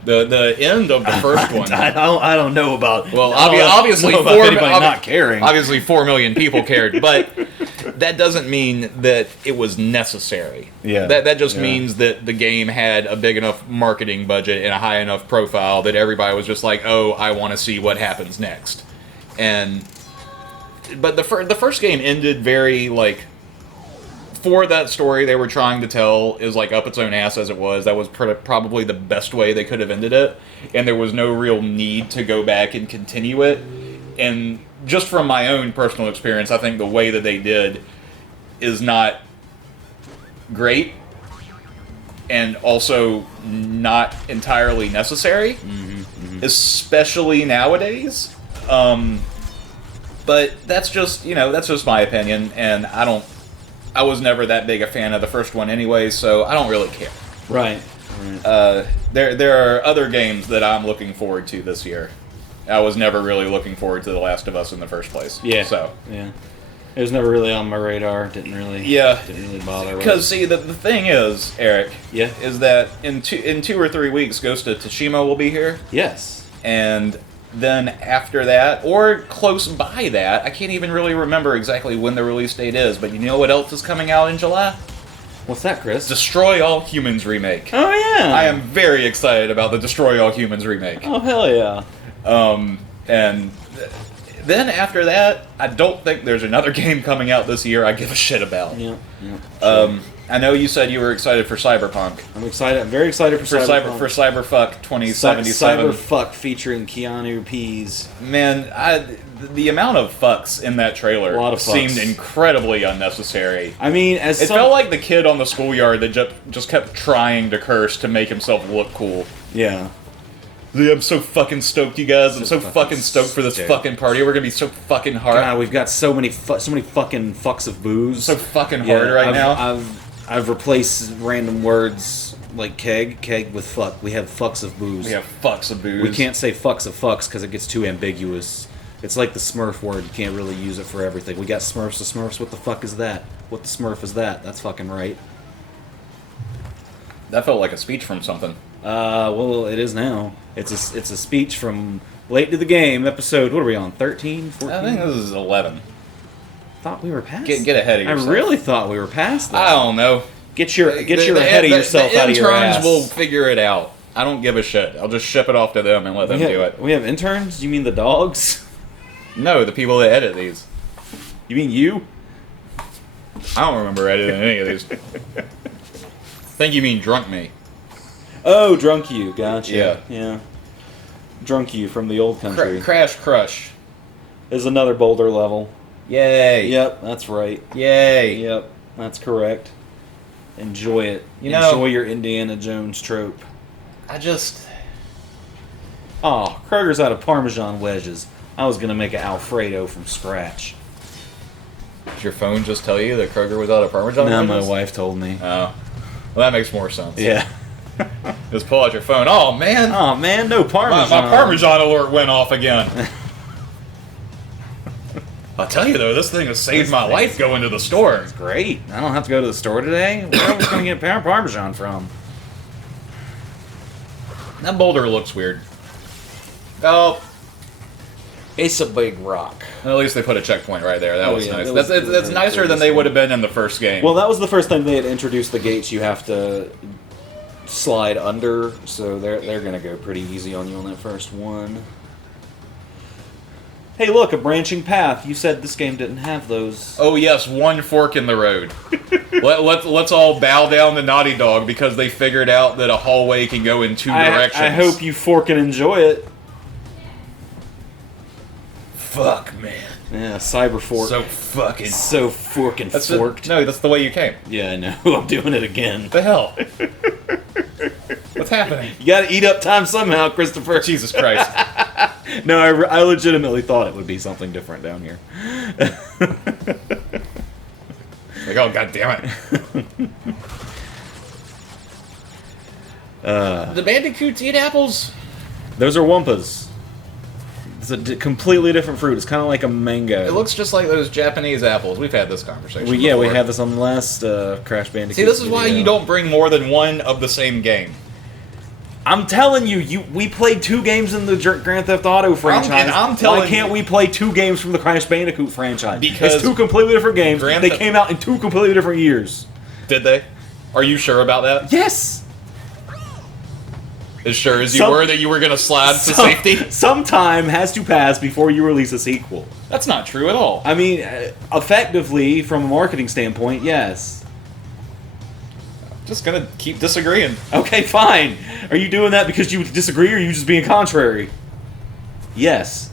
The end of the first one. I don't know about. Well, obviously, not caring. Obviously, 4 million people cared, but that doesn't mean that it was necessary. Yeah, that just means that the game had a big enough marketing budget and a high enough profile that everybody was just like, "Oh, I want to see what happens next." But the first game ended very for that story they were trying to tell is up its own ass as it was. That was probably the best way they could have ended it, and there was no real need to go back and continue it. And just from my own personal experience, I think the way that they did is not great, and also not entirely necessary, especially nowadays. But that's just my opinion, and I was never that big a fan of the first one anyway, so I don't really care. Right. There are other games that I'm looking forward to this year. I was never really looking forward to The Last of Us in the first place. Yeah. So. Yeah. It was never really on my radar. Didn't really bother. Because see, the thing is, Eric. Yeah. Is that in 2 or 3 weeks, Ghost of Tsushima will be here. Yes. And then after that, or close by that, I can't even really remember exactly when the release date is, but you know what else is coming out in July? What's that, Chris? Destroy All Humans remake. Oh, yeah! I am very excited about the Destroy All Humans remake. Oh, hell yeah. And then after that, I don't think there's another game coming out this year I give a shit about. Yeah. Sure. I know you said you were excited for Cyberpunk. I'm excited. I'm very excited for Cyberpunk. For Cyberfuck 2077. Cyberfuck featuring Keanu Pease. Man, the amount of fucks in that trailer seemed incredibly unnecessary. I mean, it felt like the kid on the schoolyard that just kept trying to curse to make himself look cool. Yeah. I'm so fucking stoked, you guys. I'm so fucking stoked for this fucking party. We're gonna be so fucking hard. God, we've got so many fucking fucks of booze. So fucking hard right now. I've replaced random words like keg with fuck. We have fucks of booze. We have fucks of booze. We can't say fucks of fucks because it gets too ambiguous. It's like the Smurf word. You can't really use it for everything. We got Smurfs of Smurfs. What the fuck is that? What the Smurf is that? That's fucking right. That felt like a speech from something. Well, it is now. It's a speech from Late to the Game, episode, what are we on, 13, 14? I think this is 11. Thought we were past Get ahead of yourself. I really thought we were past that. I don't know. Get your ahead of yourself out of your ass. The interns will figure it out. I don't give a shit. I'll just ship it off to them and let them do it. We have interns? You mean the dogs? No, the people that edit these. You mean you? I don't remember editing any of these. I think you mean drunk me. Oh, Drunk You. Gotcha. Yeah. Yeah. Drunk You from the old country. Crash Crush. Is another Boulder level. Yay. Yep, that's right. Yay. Yep, that's correct. Enjoy it. Enjoy your Indiana Jones trope. I just... Oh, Kroger's out of Parmesan wedges. I was going to make an Alfredo from scratch. Did your phone just tell you that Kroger was out of Parmesan? No, wedges? my wife told me. Oh. Well, that makes more sense. Yeah. Just pull out your phone. Oh, man. Oh, man, no Parmesan. My Parmesan alert went off again. I'll tell you, though, this thing has saved my life going to the store. It's great. I don't have to go to the store today. Where am I going to get Parmesan from? That boulder looks weird. Oh. It's a big rock. At least they put a checkpoint right there. That was yeah, nice. That's nicer than they would have been in the first game. Well, that was the first time they had introduced the gates you have to slide under, so they're going to go pretty easy on you on that first one. Hey, look, a branching path. You said this game didn't have those. Oh yes, one fork in the road. Let's all bow down to Naughty Dog because they figured out that a hallway can go in two directions. I hope you fork and enjoy it. Fuck, man. Yeah, cyber fork. So fucking... So forking forked. No, that's the way you came. Yeah, I know. I'm doing it again. What the hell? What's happening? You gotta eat up time somehow, Christopher. Jesus Christ. No, I legitimately thought it would be something different down here. Like, oh, god damn it. The Bandicoots eat apples? Those are Wumpas. It's a completely different fruit. It's kind of like a mango. It looks just like those Japanese apples. We've had this conversation we before. had this on the last Crash Bandicoot See, this is why video. you don't bring more than one of the same game. I'm telling you, we played 2 games in the Grand Theft Auto franchise. I'm telling why can't we play 2 games from the Crash Bandicoot franchise? Because it's 2 completely different games. They came out in 2 completely different years. Did they? Are you sure about that? Yes. As sure as you were that you were going to slide to safety? Some time has to pass before you release a sequel. That's not true at all. I mean, effectively, from a marketing standpoint, yes. Just going to keep disagreeing. Okay, fine. Are you doing that because you disagree or are you just being contrary? Yes.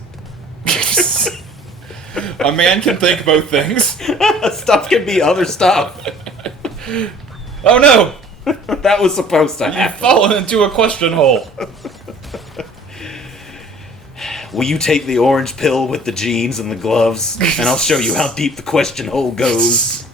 A man can think both things. Stuff can be other stuff. Oh no! That was supposed to happen. You've fallen into a question hole. Will you take the orange pill with the jeans and the gloves, and I'll show you how deep the question hole goes.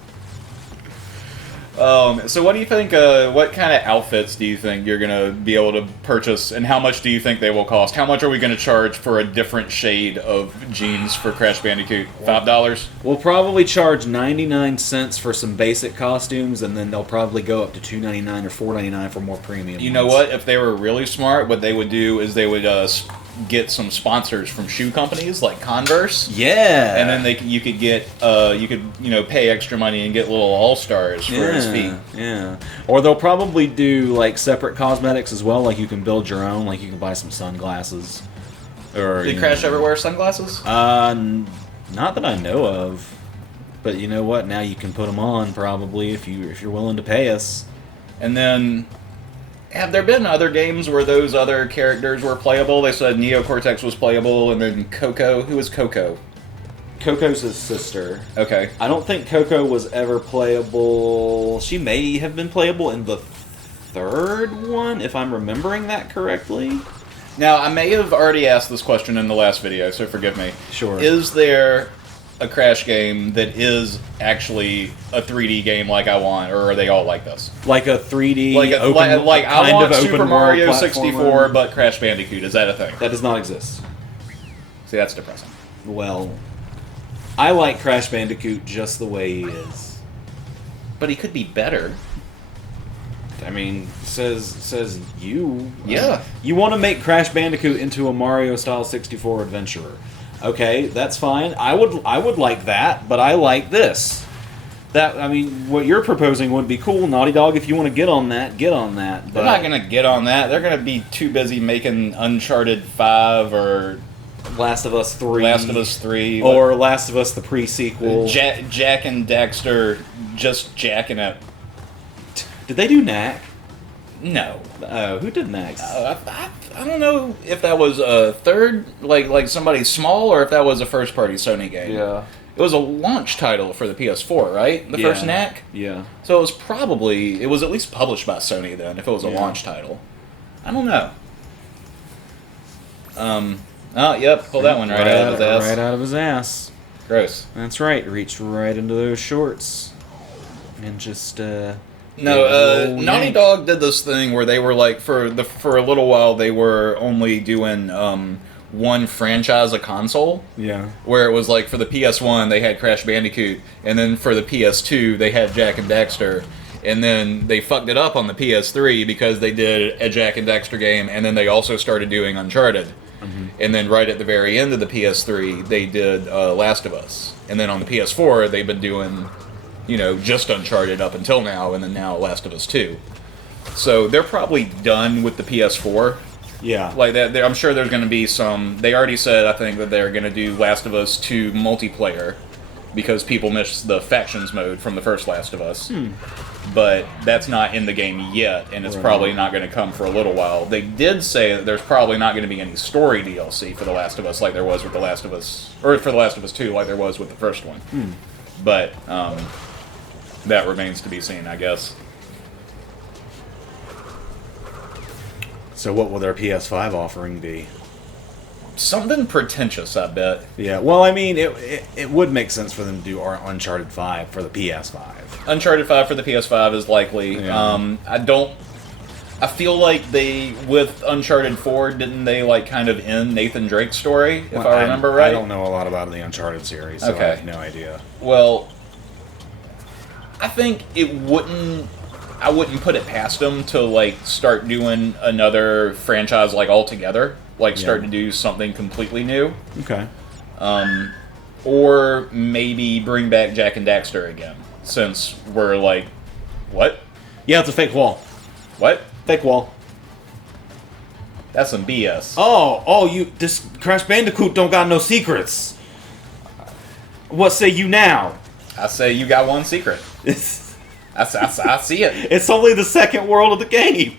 So what do you think, what kind of outfits do you think you're going to be able to purchase, and how much do you think they will cost? How much are we going to charge for a different shade of jeans for Crash Bandicoot? $5? We'll probably charge 99 cents for some basic costumes, and then they'll probably go up to $2.99 or $4.99 for more premium You know what? If they were really smart, what they would do is they would get some sponsors from shoe companies like Converse. Yeah. And then you could get pay extra money and get little all-stars for his feet. Yeah. Or they'll probably do like separate cosmetics as well, like you can build your own, like you can buy some sunglasses. Or Did Crash ever wear sunglasses? Not that I know of. But you know what? Now you can put them on probably if you're willing to pay us. And then have there been other games where those other characters were playable? They said Neo Cortex was playable, and then Coco. Who is Coco? Coco's his sister. Okay. I don't think Coco was ever playable. She may have been playable in the 3rd one, if I'm remembering that correctly. Now, I may have already asked this question in the last video, so forgive me. Sure. Is there a Crash game that is actually a 3D game like I want, or are they all like this? Like a 3D like I want Super Mario world 64, but Crash Bandicoot. Is that a thing? That does not exist. See, that's depressing. Well, I like Crash Bandicoot just the way he is. But he could be better. I mean, says you. Yeah. You want to make Crash Bandicoot into a Mario-style 64 adventurer. Okay, that's fine. I would like that, but I like this. What you're proposing would be cool, Naughty Dog. If you want to get on that, get on that. But They're not going to get on that. They're going to be too busy making Uncharted 5 or Last of Us 3. Last of Us 3. Or Last of Us the pre-sequel. Jack and Daxter just jacking it. Did they do Knack? No. Oh, who did next? I don't know if that was a third, like somebody small, or if that was a first-party Sony game. Yeah. It was a launch title for the PS4, right? The first knack? Yeah. So it was at least published by Sony then, if it was a launch title. I don't know. Oh, yep, pull that one right out of his ass. Right out of his ass. Gross. That's right, reached right into those shorts. And just, No, Naughty Dog did this thing where they were like, for a little while, they were only doing one franchise a console. Yeah. Where it was like for the PS1 they had Crash Bandicoot, and then for the PS2 they had Jak and Daxter, and then they fucked it up on the PS3 because they did a Jak and Daxter game, and then they also started doing Uncharted. Mm-hmm. And then right at the very end of the PS3 they did Last of Us, and then on the PS4 they've been doing, just Uncharted up until now, and then now Last of Us 2. So they're probably done with the PS4. Yeah. Like that, I'm sure there's going to be some. They already said, I think, that they're going to do Last of Us 2 multiplayer because people miss the factions mode from the first Last of Us. But that's not in the game yet, and it's probably not going to come for a little while. They did say that there's probably not going to be any story DLC for The Last of Us like there was with The Last of Us, or for The Last of Us 2 like there was with the first one. But that remains to be seen, I guess. So what will their PS5 offering be? Something pretentious, I bet. Yeah, well, I mean, it would make sense for them to do Uncharted 5 for the PS5. Uncharted 5 for the PS5 is likely. Yeah. I feel like with Uncharted 4, didn't they, kind of end Nathan Drake's story, if I remember right? I don't know a lot about the Uncharted series, so okay. I have no idea. Well, I think I wouldn't put it past them to, start doing another franchise, altogether. Start to do something completely new. Okay. Or maybe bring back Jak and Daxter again, since we're what? Yeah, it's a fake wall. What? Fake wall. That's some BS. This Crash Bandicoot don't got no secrets. What say you now? I say you got one secret. I see it. It's only the second world of the game.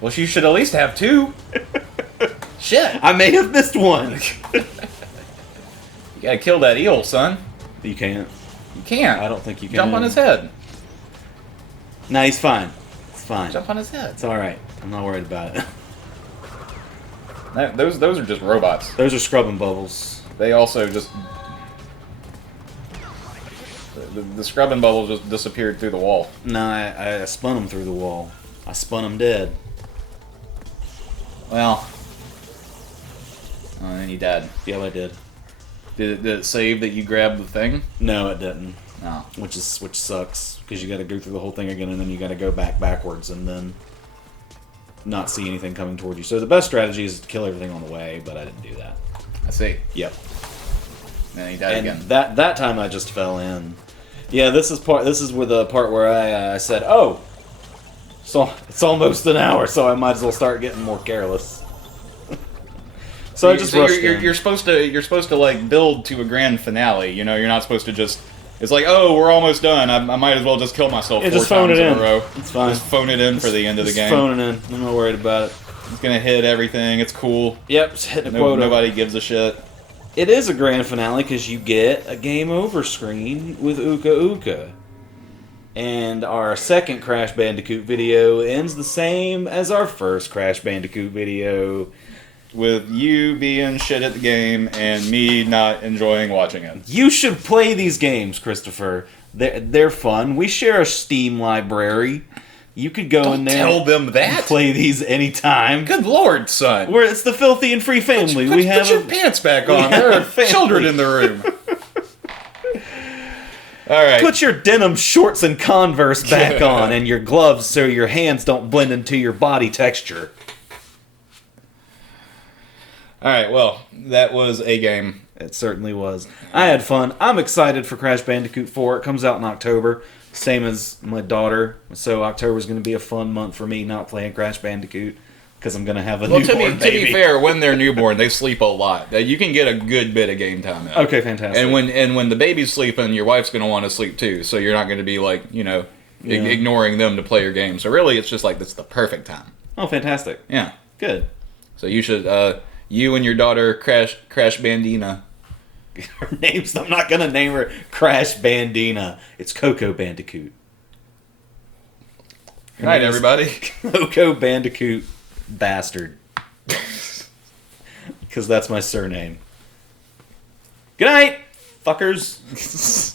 Well, you should at least have two. Shit. I may have missed one. You gotta kill that eel, son. You can't. You can't. I don't think you can. Jump on his head. Nah, he's fine. It's fine. Jump on his head. It's alright. I'm not worried about it. Those are just robots. Those are scrubbing bubbles. They also just... The scrubbing bubbles just disappeared through the wall. No, I spun them through the wall. I spun them dead. Well... and he died. Yeah, I did. Did it save that you grabbed the thing? No, it didn't. No. Which sucks, because you gotta go through the whole thing again, and then you gotta go backwards, and then not see anything coming toward you. So the best strategy is to kill everything on the way, but I didn't do that. I see. Yep. And he died again. That time I just fell in. Yeah, this is where the part where I said, "Oh, so it's almost an hour, so I might as well start getting more careless." So I just rushed in. You're supposed to build to a grand finale. You're not supposed to just. It's we're almost done. I might as well just kill myself 4 times in a row. It's fine. Just phone it in for the end of the game. Phone it in. I'm not worried about it. It's gonna hit everything. It's cool. Yep, just hitting a quota. Nobody gives a shit. It is a grand finale because you get a game over screen with Uka Uka. And our second Crash Bandicoot video ends the same as our first Crash Bandicoot video. With you being shit at the game and me not enjoying watching it. You should play these games, Christopher. They're fun. We share a Steam library. You could go in there. Tell them that. And play these anytime. Good lord, son. It's the Filthy and Free Family. Put your pants back on. There are children in the room. All right. Put your denim shorts and Converse back on, and your gloves so your hands don't blend into your body texture. Alright, well, that was a game. It certainly was. I had fun. I'm excited for Crash Bandicoot 4. It comes out in October, same as my daughter. So October's going to be a fun month for me not playing Crash Bandicoot, because I'm going to have a newborn baby. To be fair, when they're newborn, they sleep a lot. You can get a good bit of game time in. Okay, fantastic. And when the baby's sleeping, your wife's going to want to sleep too, so you're not going to be Yeah. ignoring them to play your game. So really, it's just like it's the perfect time. Oh, fantastic. Yeah. Good. So you should, you and your daughter Crash Bandina. Her name's, I'm not going to name her Crash Bandina. It's Coco Bandicoot. Good night, everybody. Coco Bandicoot Bastard. Because that's my surname. Good night, fuckers.